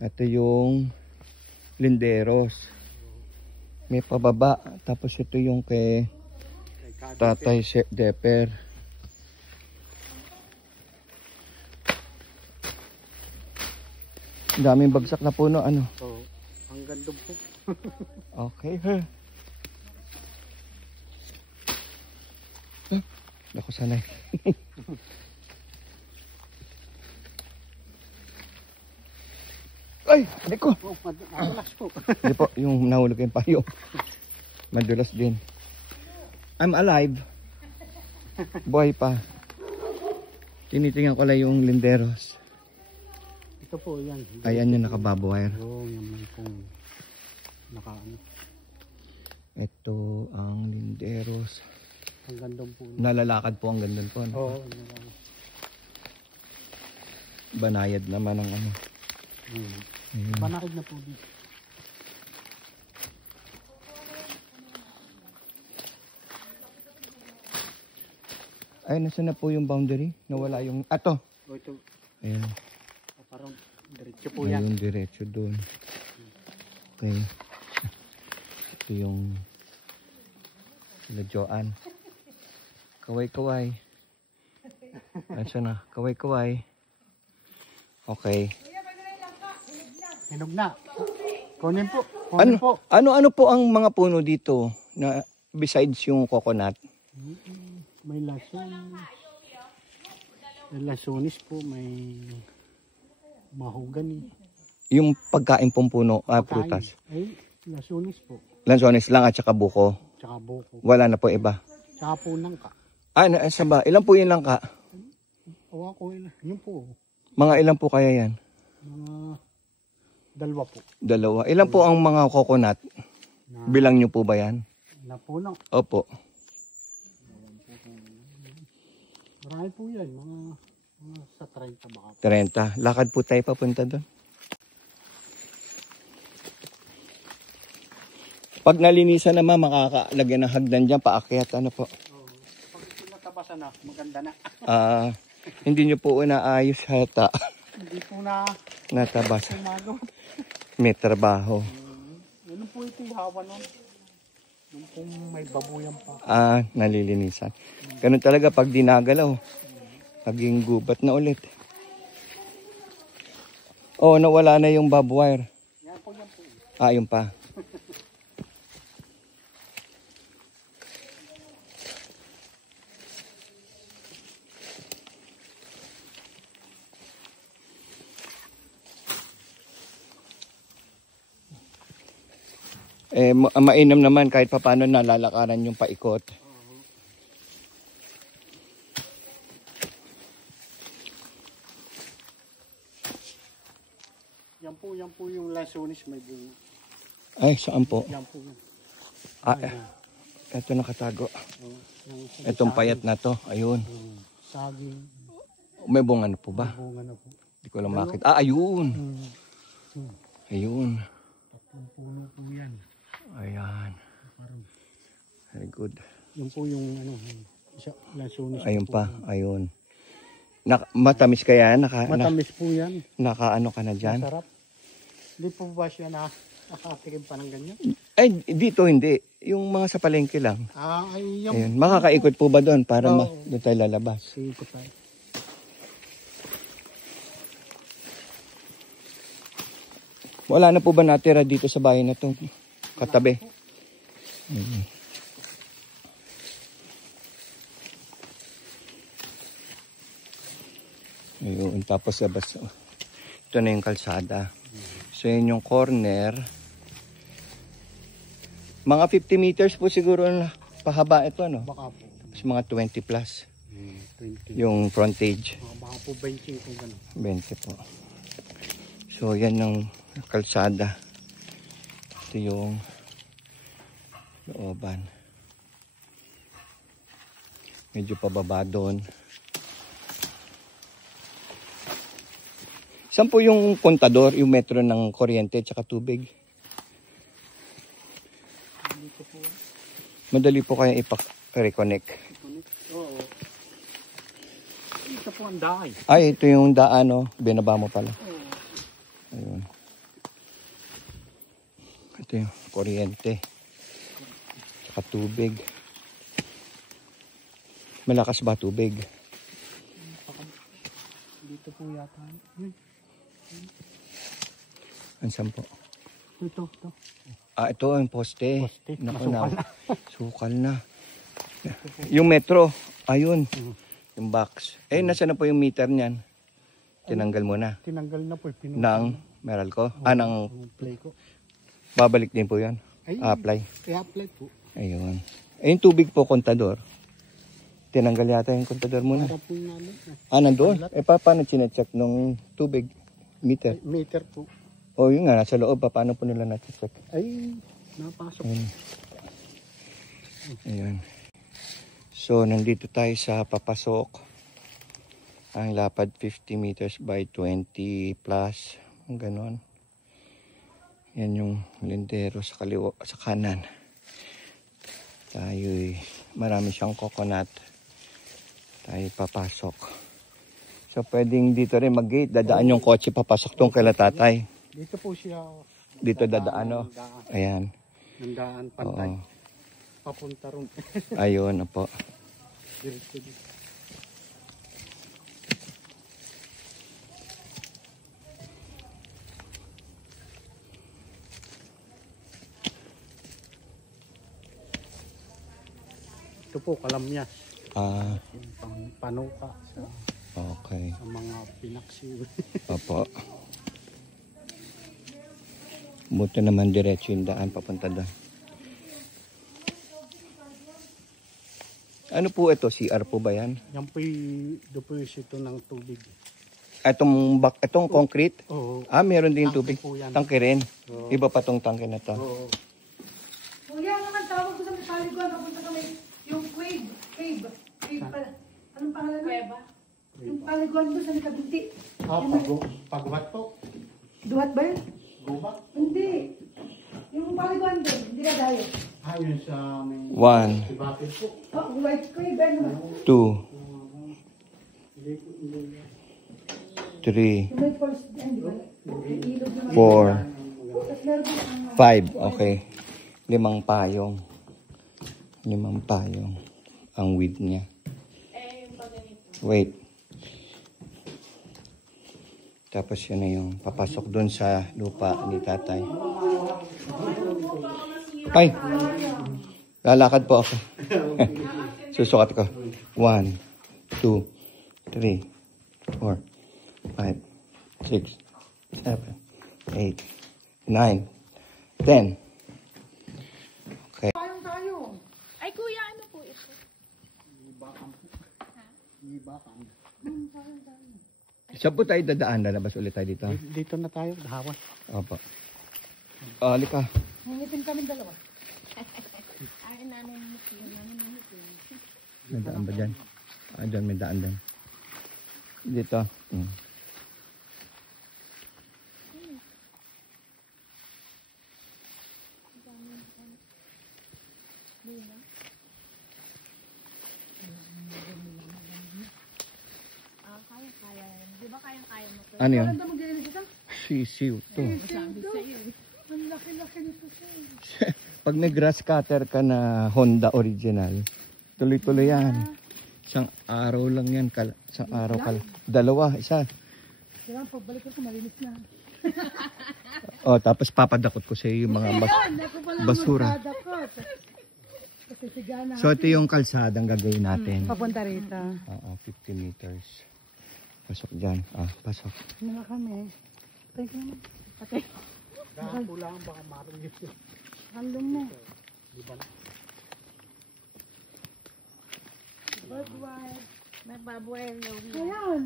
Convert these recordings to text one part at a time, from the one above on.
Ito yung linderos. May pababa. Tapos ito yung kay Tatay Deper. Ang daming bagsak na puno. Ano? Oo. Hanggang doon po. Okay. Ako sanay. Ay! Hindi ko! Oh, madulas po. Hindi po, yung nahulog yung payo. Madulas din. I'm alive. Buhay pa. Tinitingnan ko lang yung linderos. Ito po, yan. Ayan yung nakababwire. Oo, yan man pong nakaano. Ito ang linderos. Hanggang doon po. Nalalakad po ang gandun po. Oo. Banayad naman ang ano. Ayun. Banayad na po dito. Ay, nasa na po yung boundary? Nawala yung... Ato! O ito. Ayan. Parang diretso po yan. Ayun, diretso doon. Okay. Ito yung... Sila Joanne. Kaway-kaway. Asa na? Kaway-kaway. Okay. Hinog na. Kunin po. Kunin po. Ano po ang mga puno dito na besides yung coconut? May lason. May lasonis po. May mahogany. Yung pagkain pong puno, prutas. Ay, lasonis po. Lansones lang at saka buko. Tsaka buko. Wala na po iba. Tsaka po nangka. Sa ba? Ilan po yun lang ka? Awa ko yun. Yun po. Mga ilan po kaya yan? Mga dalawa po. Dalawa. Ilan po ang mga coconut? Bilang nyo po ba yan? Na puno. Opo. Marami po yan. Mga sa 30 baka po. 30. Lakad po tayo papunta doon. Pag nalinisan naman, makakalagyan ng hagdan dyan, paakyat. Ano po? Pag ito natabasan na, maganda na. Hindi nyo po naayos hata. Hindi po na Natabas. tumagawa. May trabaho. Ano po ito yung hawa nun? Nung pong may babuyan pa. Nalilinisan. Ganun talaga pag dinagalaw. Naging gubat na ulit. Oh, nawala na yung bob wire. Yan po, yan po. Yun pa. Mainam naman kahit paano nalalakaran yung paikot. Yan po yung lasonis may bunga. Ay, saan po? Yan po. Ito nakatago. Itong payat na to. Ayun. Saging. May bunga na po ba? Bunga na po. Hindi ko lang makita. Ayun. Ayun. Tatlong puno po yan. Ayan. Very good. Yan po yung lasonis. Ayun pa. Ayun. Matamis kaya? Matamis po yan. Nakaano ka na dyan? Masarap. Hindi po ba siya nakatikim pa ng ganyan? Ay, dito hindi. Yung mga sa palengke lang. Ay, yung... Ayun. Makakaikot po ba doon para doon tayo lalabas? Ikot tayo. Wala na po ba natira dito sa bahay na to? Katabi. Ayun. Tapos ito na yung kalsada. So yun yung corner. Mga 50 meters po siguro na pahaba ito, no? Baka po. Mas mga 20 plus. 20. Yung frontage. Baka po 20 kung gano'n. 20 po. So yan yung kalsada. Ito yung looban. Medyo pababa doon. Saan po yung kontador, yung metro ng kuryente at tubig? Dito po. Madali po kaya ipa-reconnect. Oo. Ito po ang daay. Ay, ito yung daan, no? Binaba mo pala. Oo. Ayun. Ito yung kuryente. Saka tubig. Malakas ba tubig? Dito po yata. Ansan po? Ito. Ito ang poste. Poste. Naku, Masukal na. Sukal na. Yung metro. Ayun. Yung box. Nasa na po yung meter niyan? Tinanggal mo na. Tinanggal na po. Nang Meralco? Nang play ko. babalik din po yan? Ay, Apply? i-apply po. Ayun. Yung tubig po, kontador. Tinanggal yata yung kontador muna. Para po namin. Nandun? Paano chinecheck nung tubig? Meter? Meter po. Yun nga, nasa loob. Paano po nila na-check? Ay, napasok. Ayun. So, nandito tayo sa papasok. Ang lapad 50 meters by 20 plus. Ang ganon. Yan yung lindero sa kaliwa, sa kanan. Tayo'y marami siyang coconut. Tayo papasok. So, pwedeng dito rin mag-gate. Dadaan yung kotse papasok tong kala tatay. Dito po siya. Dito dadaan, no? Ayan. Nandaan pantay. Oo. Papunta ron. Ayun, po. Diretso dito. Ito po, kalamyas. Yung panuka Okay. sa mga pinaksiw. Opo. Buto naman diretso yung daan papunta doon. Ano po ito? CR po ba yan? Yan po yung deposito ng tubig. Itong concrete? Oo. Meron din Tangke tubig. po yan. Tangke rin. Oo. Iba pa tong tangke na to. Oo. Kuya, naman tawag ko sa may paliguan. Papunta kami yung cave. Cave pala. Anong pangalan? Cueva. Yung paliguan doon sa Nakabinti. Pagwat po. Duhat ba yun? Gubat. Hindi. Yung paliguan doon. Hindi ka dayo. Yun sa may... 1, Sibatil po. White cave. Ano? 2, 3, Yung may falls. Hindi ba? Ilog yung 4, Tapos meron pa 5. Okay. 5 payong. 5 payong. Ang width niya. Wait. Tapos yun na yung papasok doon sa lupa ni tatay. Ay! Lalakad po ako. Susukat ko. 1, 2, 3, 4, 5, 6, 7, 8, 9, 10. Okay. Payong tayo. Ay, kuya, ano po ito? Ibakan. Saan po tayo dadaan? Lalabas ulit tayo dito. Dito na tayo. Dahawan. Opo. Halika. Nangitin kami dalawa. Ay, nanay mo po. Nanay mo po. May daan ba dyan? Dyan may daan din. Dito. Kaya. Di ba kayang-kaya mo to? Ano yun? Maganda mag-iinis ito. Sisiw to. Sabi sa'yo eh. Ang laki-laki nito siya. Pag may grass cutter ka na Honda original, tuloy-tuloy yan. Isang araw lang yan. Isang araw ka. Dalawa, isa. Kailangan pagbalik ko malinis na. Tapos papadakot ko sa iyo yung mga basura. Kasi sigana. So ito yung kalsadang gagawin natin. Papunta rito. 50 meters. Pasok dyan. Pasok. Ano na kami? Patay ka naman. Patay. Dahan lang baka marinig yun. Halong mo. Di ba? Bye-bye. May baboy. Ayan.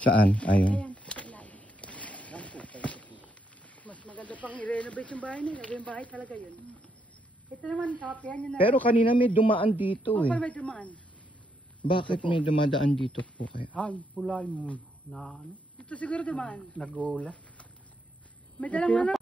Saan? Ayun. Mas maganda pang i-renovate yung bahay nila. Yung bahay talaga yun. Ito naman, kapihan nyo na. Pero kanina may dumaan dito Pag eh. may dumaan. Bakit may dumadaan dito po kaya? Pula yung na ano, Ito siguro dumaan. nag-uula. May dalang ano.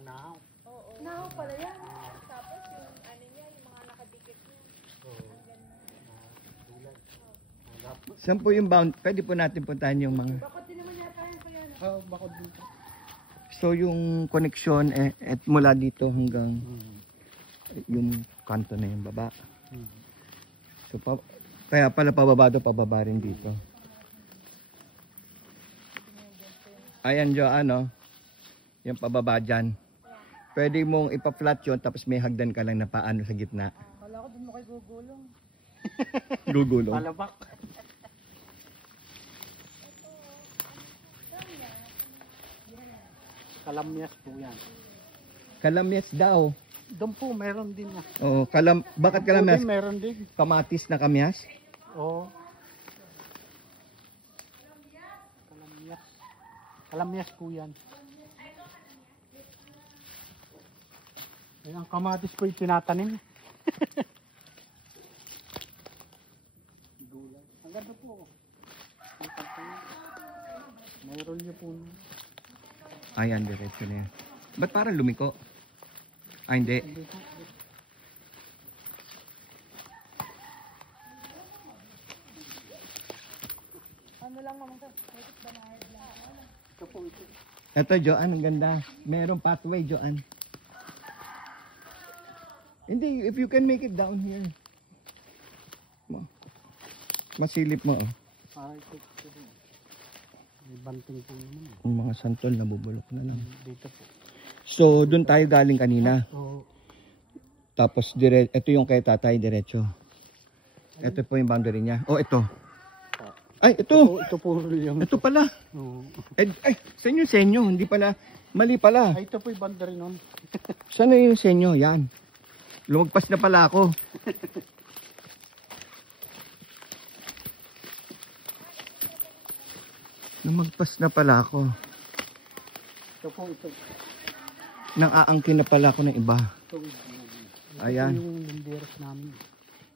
anahaw. Oo. Nahaw pala yan. Tapos yung ano niya, yung mga nakadikit niya. Oo. Ang ganda. Tulad. Hanap. Saan po yung bound? Pwede po natin puntahan yung mga... Bakit din naman yata yan sa yan? Bakod dito. So yung connection at mula dito hanggang yung kanto na yung baba. So kaya pala pababa doon, pababa rin dito. Ayan Jo, ano? Yung pababa dyan. Pwede mong ipa-flat yun tapos may hagdan ka lang na paano sa gitna. Kala ko din mo kayo gugulong. Gugulong. Palabak. Kalamyas po yan. Kalamyas daw. Doon po, meron din na. Oo, bakit kalamyas? Meron din. Kamatis na kamyas? Oo. Kalamyas. Kalamyas po yan. Ang kamatis po yung tinatanim. Gulay. Ang ganda po. Ang kapal. Mayroon niyo po. Ayan, diretso na yan. Ba't parang lumiko? Ah, hindi. Hindi po. Ano lang naman sa bakit ba na lang? Ito po ito. Ito, Joanne, ang ganda. Merong pathway, Joanne. Hindi, if you can make it down here. Masilip mo, oh. Para ito. May banting po naman. Yung mga santol, nabubulok na lang. Dito po. So, dun tayo galing kanina. Oo. Tapos, ito yung kay tatay, diretso. Ito po yung boundary niya. Oh, ito. Ay, ito. Ito po yung... Ito pala. Oo. Ay, saan yung senyo? Hindi pala. Mali pala. Ay, ito po yung banda rin nun. Saan na yung senyo? Yan. Lumagpas na pala ako. Lumagpas na pala ako. Ito po ito. Nang-aangkin na pala ako ng iba. Ito. Ayan. Ito yung linderos namin.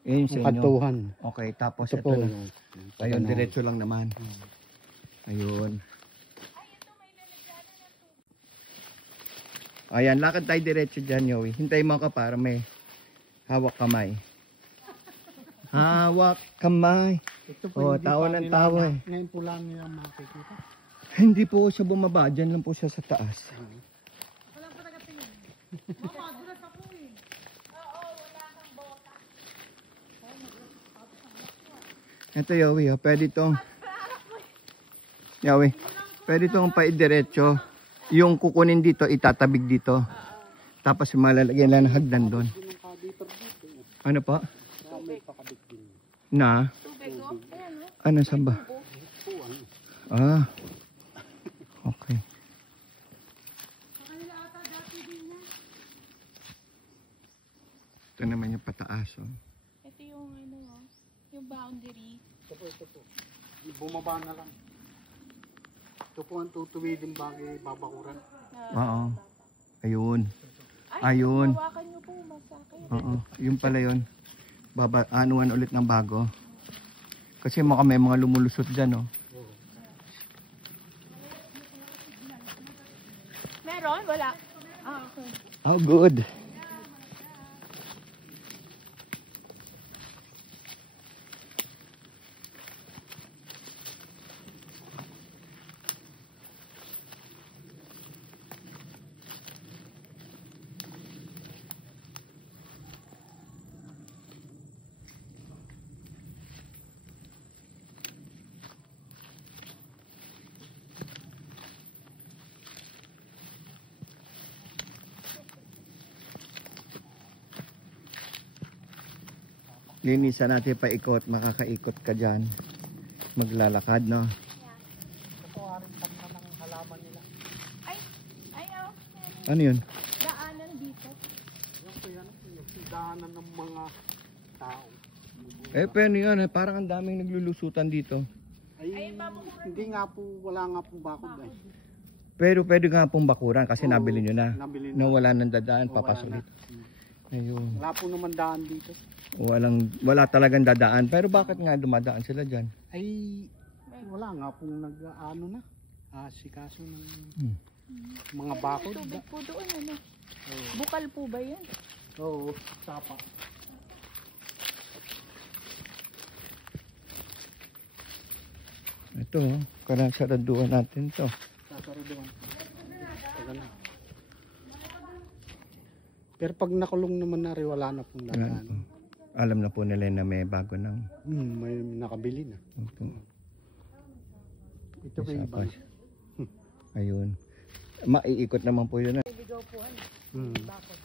Yan yung Yung senyo. katuhan. Okay, tapos Ito ito po. na. yung- Ayun, diretso lang naman. Ayun. Ayan, lakad tayo diretso dyan, Yowie. Hintay mo ka para may hawak kamay. Hawak kamay. Ito po Oh, hindi tao pa ng nila tao na- eh. Ngayon po lang nila makikita. Hindi po siya bumaba. Dyan lang po siya sa taas. Walang patagatingin. Mama, dulat ako eh. Ito, Yowie. Oh. Pwede itong... Yowie. Pwede itong paidiretso. Yung kukunin dito, itatabig dito. Tapos malalagyan lang ng hagdan doon. Ano pa? Na? Tubig, oh. Ayan, oh. Ano, saan ba? Ah. Okay. Ito naman yung pataas. Oh. Ito yung ano, oh. Yung boundary. Ito po. Bumaba na lang. Ito po ang tutuwidin bagay babakuran. Oo. Ayun. Ay, Ayun. hawakan nyo po, masakit. Oo. Yung pala yun. Anuan ulit ng bago. Kasi may mga lumulusot dyan. Oh. Meron? Wala. Ah, okay. Oh, good. Linisan natin paikot, makakaikot ka dyan. Maglalakad, no? Ito po aring tama ng halaman nila. Ay, oh. Ano yun? Daanan dito. Yan po yan. Yung daanan ng mga tao. Pero yun, parang ang daming naglulusutan dito. Ay, hindi nga po, wala nga po bakod eh. Pero pwede nga pong bakuran kasi Oo, nabili nyo na. nabili na. Na wala nang dadaan, Oo, papasok wala na. dito. Ayun. Wala po naman daan dito. Wala talagang dadaan. Pero bakit nga dumadaan sila dyan? Ay, wala nga pong nag-ano na. Sikaso ng Mga bakod. Tubig po doon, ano? Bukal po ba yan? Oo, sapa. Ito, karang saraduan natin to. Sasaruduan. Pero pag nakulong naman na rin, wala na pong dadaan. Alam na po nila na may bago ng... May nakabili na. Ito. Ito pa yung iba. Ayun. Maiikot naman po yun. Ligaw po, ano? Bakod.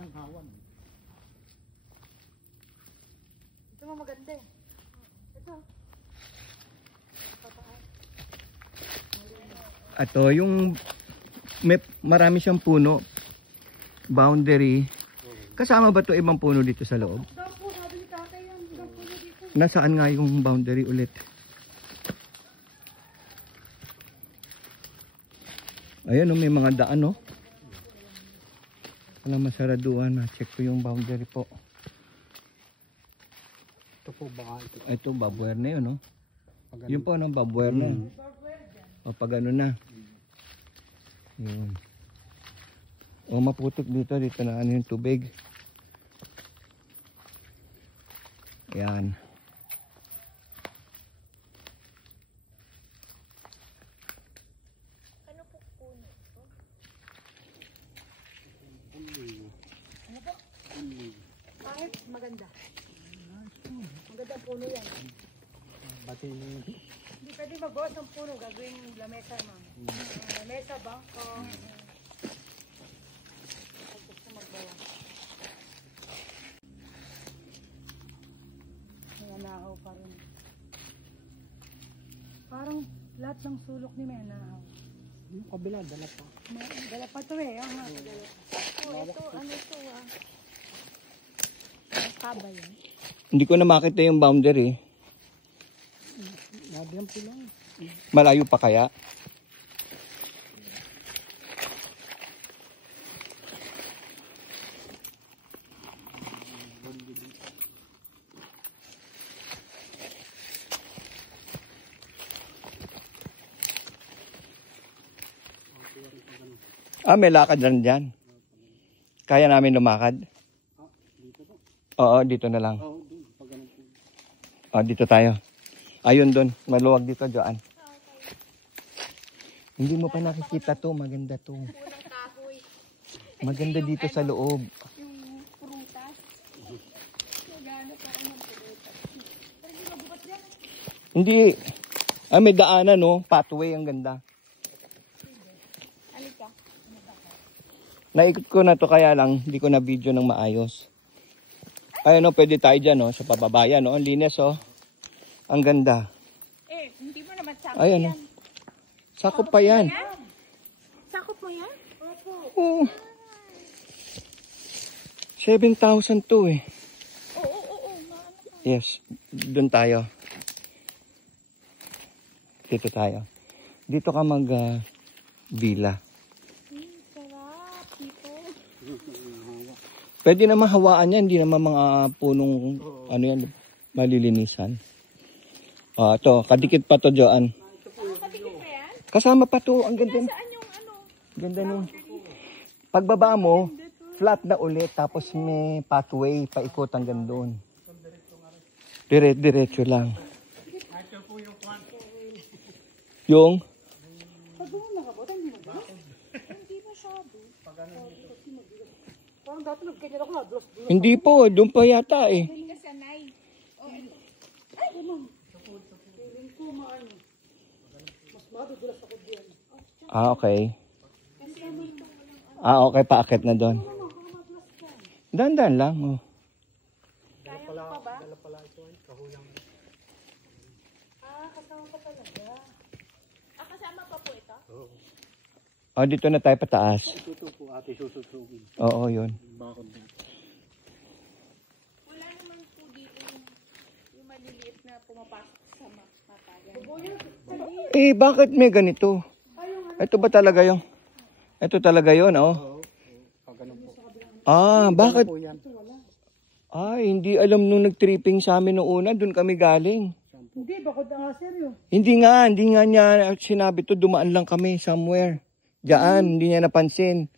Ang hawan. Ito mo maganda eh. Ito. Ito, yung marami siyang puno. Boundary. Kasama ba to ibang puno dito sa loob? Daw po, sabi ni tatay yan. Daw po na dito. Nasaan nga yung boundary ulit? Ayan, may mga daan, no? Wala masaraduan na. Check ko yung boundary po. Ito po baka ito. Ito, babware na yun, no? Pag Yun po, no? Babware na yun. O, pag ano na. Yun. O, maputik dito. Dito na ano yung tubig. Ayan. Ano po puno ito? Bakit? Maganda. Maganda ang puno yan. Bati Hindi pwede magbawas ng puno. Gagawin lamesa, ma'am. Lamesa, bangko. Pag gusto magbawas. Mayanahaw pa rin. Parang lahat ng sulok ni Mayanahaw. yung kabila, dala pa. Dala pa to eh. Dala pa. Ito, ano ito ah? Kaba yan? Hindi ko na makita yung boundary. Nadiyan po lang. Malayo pa kaya? May lakad lang dyan. Kaya namin lumakad? Dito po. Oo, dito na lang. Oo, doon. Pag ganun po. Dito tayo. Ayun doon. Maluwag dito, Joan. Hindi mo pa nakikita to. Maganda to. Punang kahoy. Maganda dito sa loob. Yung prutas. Nagano pa ako ng prutas. Pero di mabukas yan. Hindi. May daanan, no? Pathway. Ang ganda. Halika. Naikot ko na to kaya lang. Hindi ko na video ng maayos. Ayun, no? Pwede tayo dyan, no? Sa pababayan, no? Ang linis, oh. Ang ganda. Hindi mo naman sakop Ayan, yan. no? Sakop pa yan. Sakop mo yan? Oo. 7,000 to, eh. Oo. Yes. Doon tayo. Dito tayo. Dito ka mag-bila. Sarap. Dito. Pwede naman hawaan yan. Hindi naman mga punong, ano yan, malilinisan. Ito. Kadikit pa to, Joan. Katikit na yan? Kasama pa to. Ang ganda. Saan yung ano? Ganda nung. Pagbaba mo, flat na ulit. Tapos may pathway. Paikot hanggang doon. Diretso lang. Yung? Hindi masyado. Parang dati nagkanyal ako na. Hindi po. Doon pa yata eh. Hindi ka sanay. Feeling ko maano. Mas madudulas ako diyan. Okay. Okay. Paakit na doon. Dandan lang. Oh. Kaya mo pa ba? Dala pala ito ay kahulang. Kasama ka talaga. Kasama pa po ito? Dito na tayo pataas. Ito po ate susutugin. Oo, yun. Bakod na. Wala naman po dito yung maliliit na pumapasok sa mata. Bakit may ganito? Ito ba talaga yung? Ito talaga yun, oh. Pag ganun po. Bakit? Po yan. Hindi alam nung nag-tripping sa amin noong una. Doon kami galing. Saan Hindi, bakod na nga sir yun. Hindi nga niya sinabi to, dumaan lang kami somewhere. Diyan, hindi niya napansin.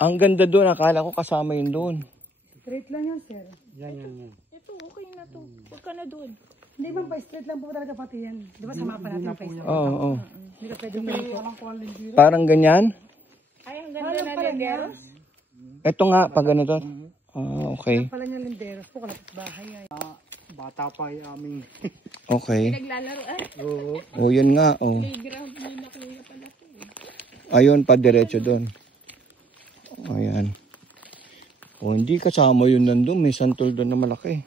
Ang ganda doon, akala ko kasama yun doon. Straight lang yan sir. Yan. Ito, okay na to. Huwag ka na doon. Hindi man pa straight lang po talaga pati yan. Di ba sama pa natin yung face? Oo. Hindi ka pwedeng ganito. Parang ganyan. Ay, ang ganda na lenderos. Ito nga, pag ganito. Okay. Pala niya linderos po, kalapit bahay ay. Bata pa yung aming... Okay. Naglalaroan. O, yun nga. O. Playground ni na kuya pala to. Ayun, pa diretso doon. Ayan. O, hindi kasama yun nandun. May santol doon na malaki.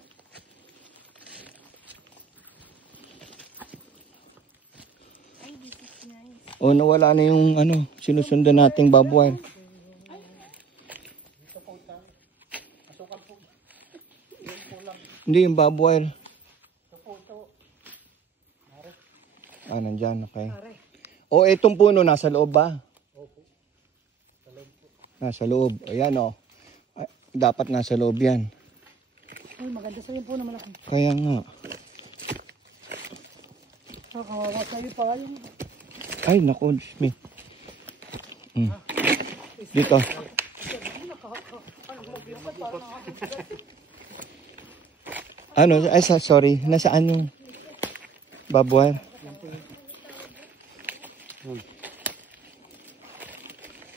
Ay, this is nice. O, nawala na yung sinusundan nating barbed wire. Hindi, yung barbed wire. Nandyan, okay. O, itong puno, nasa loob ba? Nasa loob. Ayan, o. Dapat nasa loob yan. Ay, maganda sa'yo po na malaki. Kaya nga. Kawawa sa'yo pa yung... Ay, naku, Diyos me. Dito. Ay, sorry. Nasaan yung barbed wire?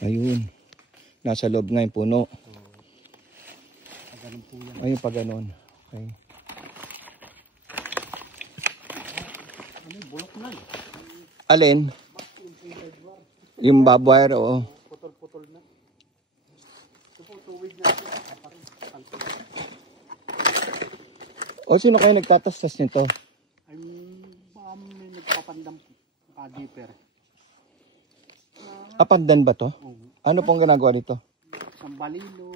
Ayun. Nasa loob nga yung puno. Ayun, pa ganun. Okay. Alin? Yung barbed wire, oo. Putol-putol na. Ito po, tuwid na. O, sino kayo nagtatastas nito? Ay, baka may nagpapandam pa-deeper. Pandan ba to? Ano pong ginagawa dito? Sambalilo.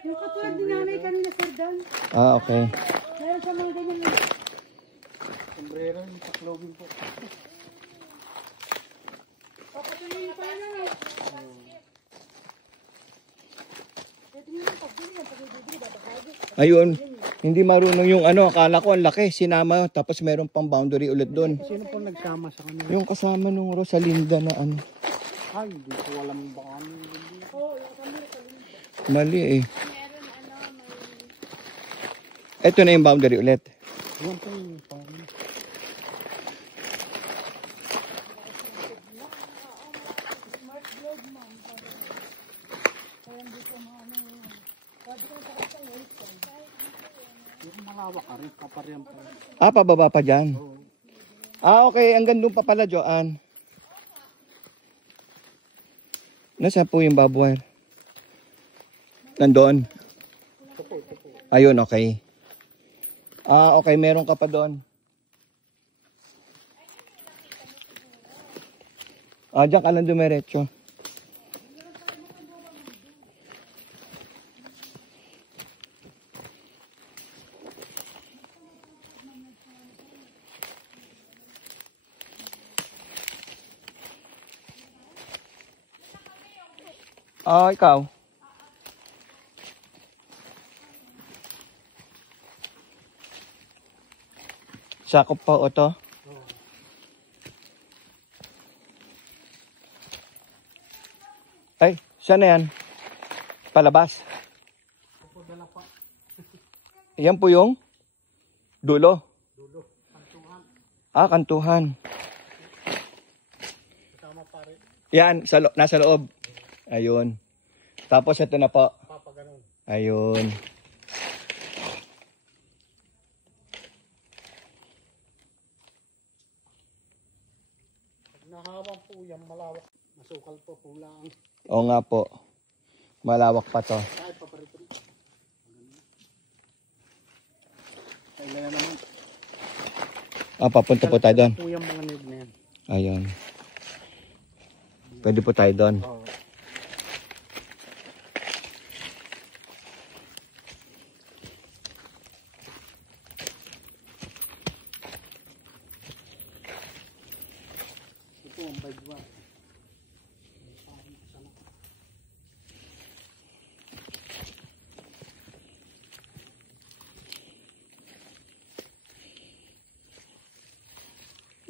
Yung katulad ni nanay kanina sir Dan. Okay. Meron sa mga ganyan na. Sombrero, yung paklogin po. Papatuloy pa na. Ito yung pagbili ng pagbibili, babakagi. Ayun. Hindi marunong yung akala ko ang laki. Sinama, tapos meron pang boundary ulit doon. Sino po nagkama sa kanila? Yung kasama nung Rosalinda na Ay, hindi ko alam baka ano. Mali eh. Meron Ito na yung boundary ulit. Yan po yung pang... Yung malawak ka rin, kaparihan pa. Pababa pa dyan. Okay. Hanggang doon pa pala, Joanne. Nasaan po yung barbed wire? Nandoon? Ayun, okay. Okay. Meron ka pa doon. Diyan ka lang dumiretso. Ikaw? Sakop pa o to? Ay, saan na yan? Palabas? Yan po yung dulo? Kantuhan. Yan, nasa loob. Ayun. Tapos ito na po. Ayun. Nahawang po yan, malawak. Masukal po, pulang. Oo nga po. Malawak pa to. Kahit paparito. Kailangan naman. Papunta po tayo doon. Po yung mga nib na yan. Ayun. Pwede po tayo doon. Oo. Ito ang bagwa.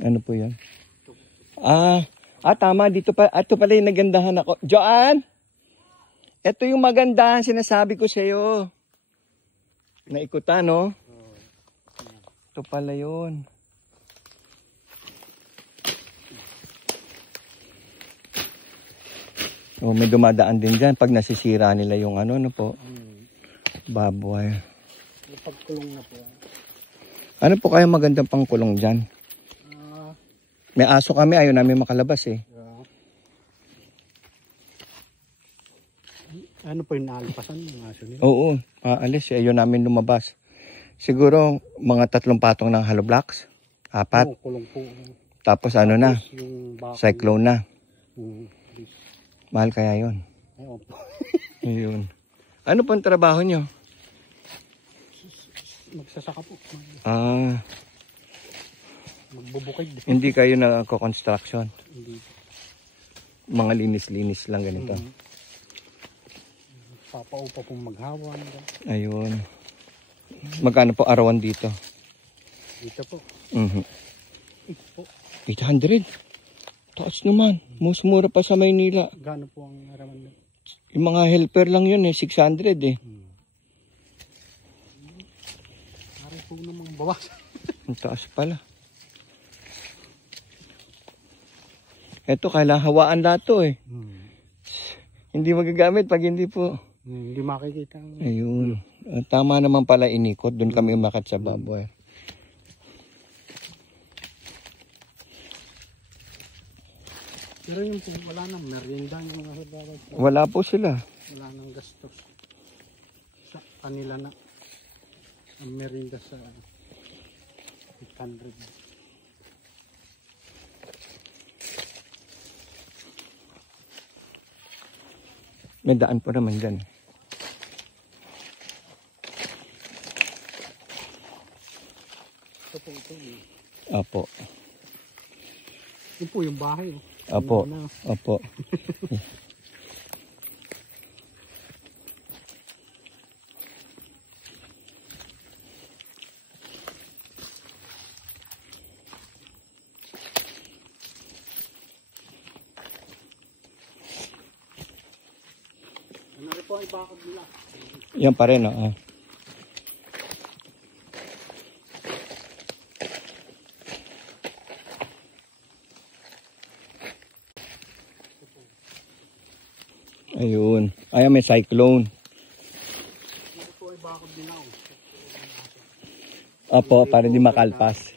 Ano po yan? Tama. Dito pa. Ito pala yung nagandahan ako. Joanne! Ito yung magandahan sinasabi ko sa'yo. Naikutan, no? Ito pala yun. Oh, may dumadaan din dyan pag nasisira nila yung ano po. Baboy. Pagkulong na po. Ano po kaya magandang pangkulong dyan? May aso kami, ayaw namin makalabas eh. Ano po yung naalpasan ng aso nila? Oo, aalis eh. Ayaw namin lumabas. Siguro mga 3 patong ng hollow blocks. 4. Kulong po. Tapos ano na, Yung bako. cyclone na. Mm. Mahal kaya yun. Ayun po. Ayun. Ano po ang trabaho nyo? Magsasaka po. Magbubukid. Hindi kayo nagko-construction. Hindi. Mga linis-linis lang ganito. Papaupa pong maghawan. Ayun. Magkano po arawan dito? Dito po. Ito Po. 800. Taas naman. Mas mura pa sa Maynila. Gaano po ang arawan na? Yung mga helper lang yun eh. 600 eh. Ari po ng mga bawas. Ang taas pala. Ito kailangan hawaan lahat to eh. Hindi magagamit pag hindi po. Hindi makikita. Ayun. Tama naman pala inikot. Doon kami umakat sa baboy. Pero yung po, wala nang merienda yung mga bawas. Wala po sila. Wala nang gastos. Sa kanila na. Ang merienda sa 800. May daan po naman dyan. Ito po ito. Apo. Yun po yung bahay. Apo. Ano na. Apo. Ano rin po ay bakod nila. Yan pa rin. Oh. Ayun. Ayan, may cyclone. Ito po ay bakod nila. Apo, para di makalpas.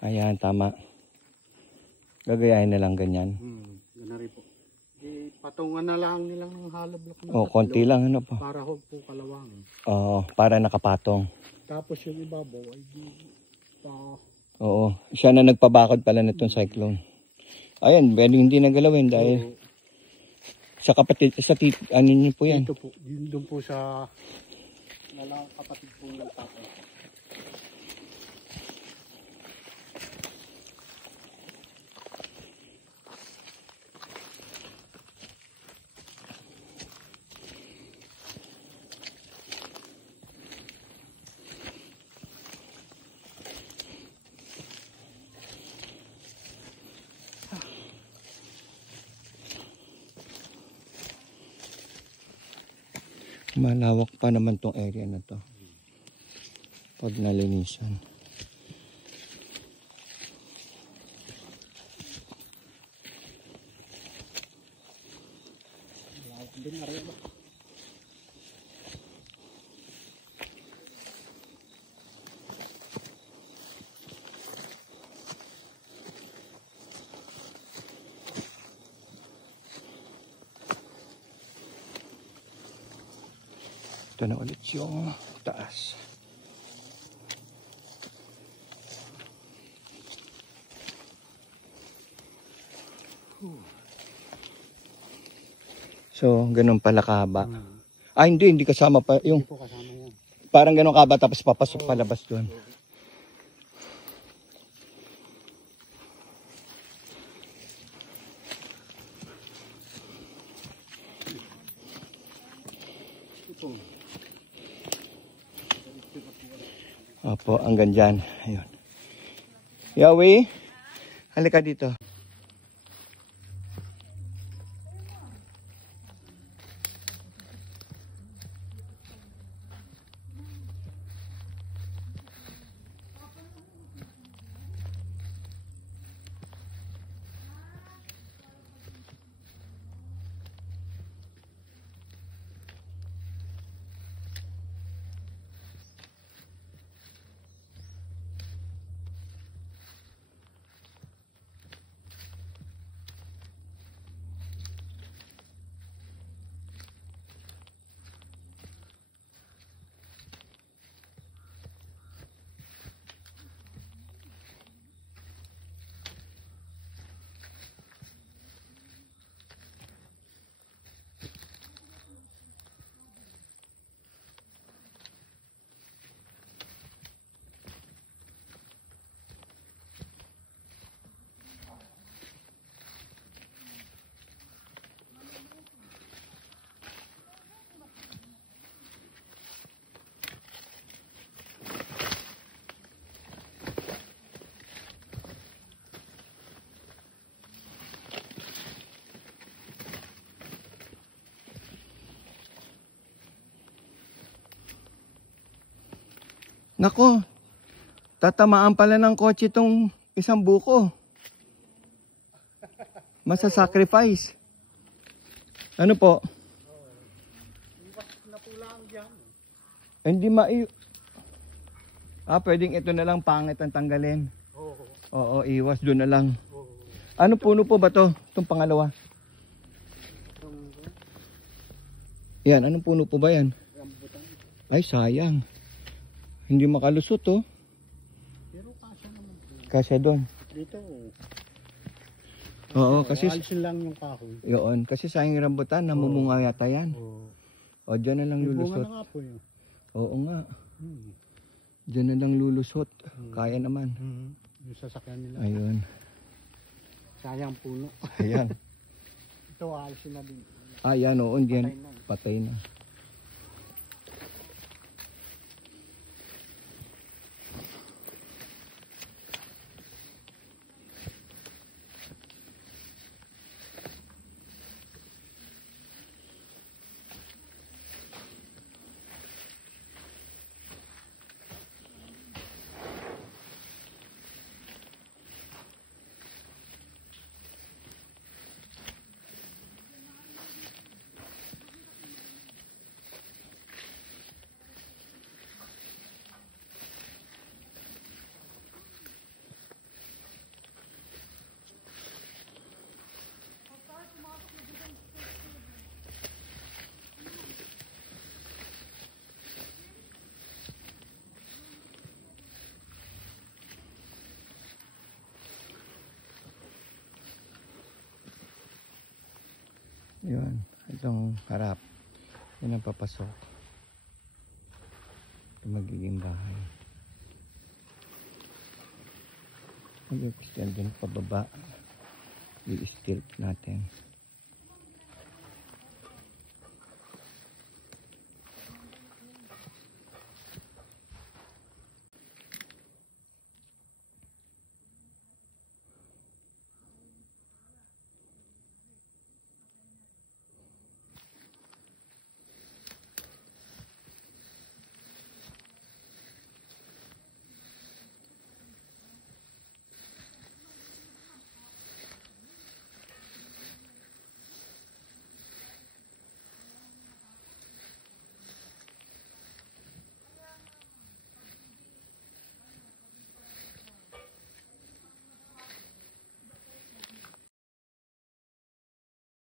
Ayan, tama. Gagayahin na lang ganyan. Gana rin po. Patungan na lang nilang ng hollow block na O, konti lang ano po. para hog po kalawang. Oo, para nakapatong. Tapos yung ibabaw ay di pa Oo, siya na nagpabakod pala nitong cyclone. Ayan, pwede hindi nagalawin dahil sa kapatid, ano niyo po yan? dito po. Yun doon po sa kapatid po ng tatay. Malawak pa naman tong area na to. Pag nalinisan. Ito na ulit yung taas. So, ganun pala kahaba. Hindi kasama pa yung Po kasama yan. parang ganun kahaba tapos papasok palabas doon. Opo, hanggang dyan. Ayun. Yawi, Halika dito. Nako, tatamaan pala ng kotse itong isang buko. Masa-sacrifice. Ano po? Napulang dyan. Hindi pwedeng ito na lang pangit ang tanggalin. Oo. Oo, iwas doon na lang. Oo. Ano puno po ba to? Itong pangalawa. Yan, anong puno po ba yan? Rambutan. Ay, sayang. Hindi makalusot oh. Pero kasya naman. Kasya doon. Dito. Oo, kasi alisin lang yung kahoy. yun, kasi sayang yung rambutan, namumunga yata yan. Oo. O, dyan na lang May bunga lulusot. na nga po yun. Oo nga. Hmm. Dyan na lang lulusot. Kaya naman. Yung sasakyan nila. Ayun. Sayang puno. Ayan. Ito alisin na din. Ayan, oo, dyan. Patay na. Patay na. Yun, itong harap. Yan ang papasok. Ito magiging bahay. Yung yan din pababa. I-stilp natin.